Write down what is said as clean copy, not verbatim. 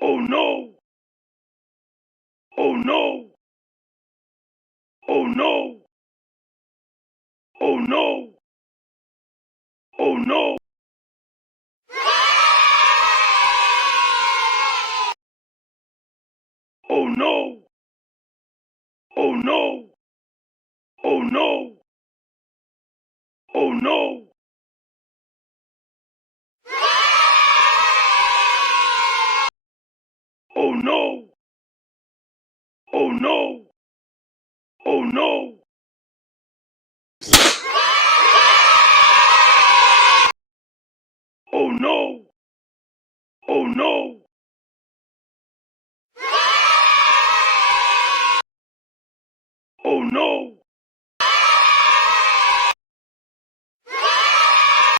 Oh no! Oh no! Oh no! Oh no! Oh no! Oh no! Oh no! Oh no! Oh no! Oh no! Oh no! Oh no! Oh no! Oh no! Oh no!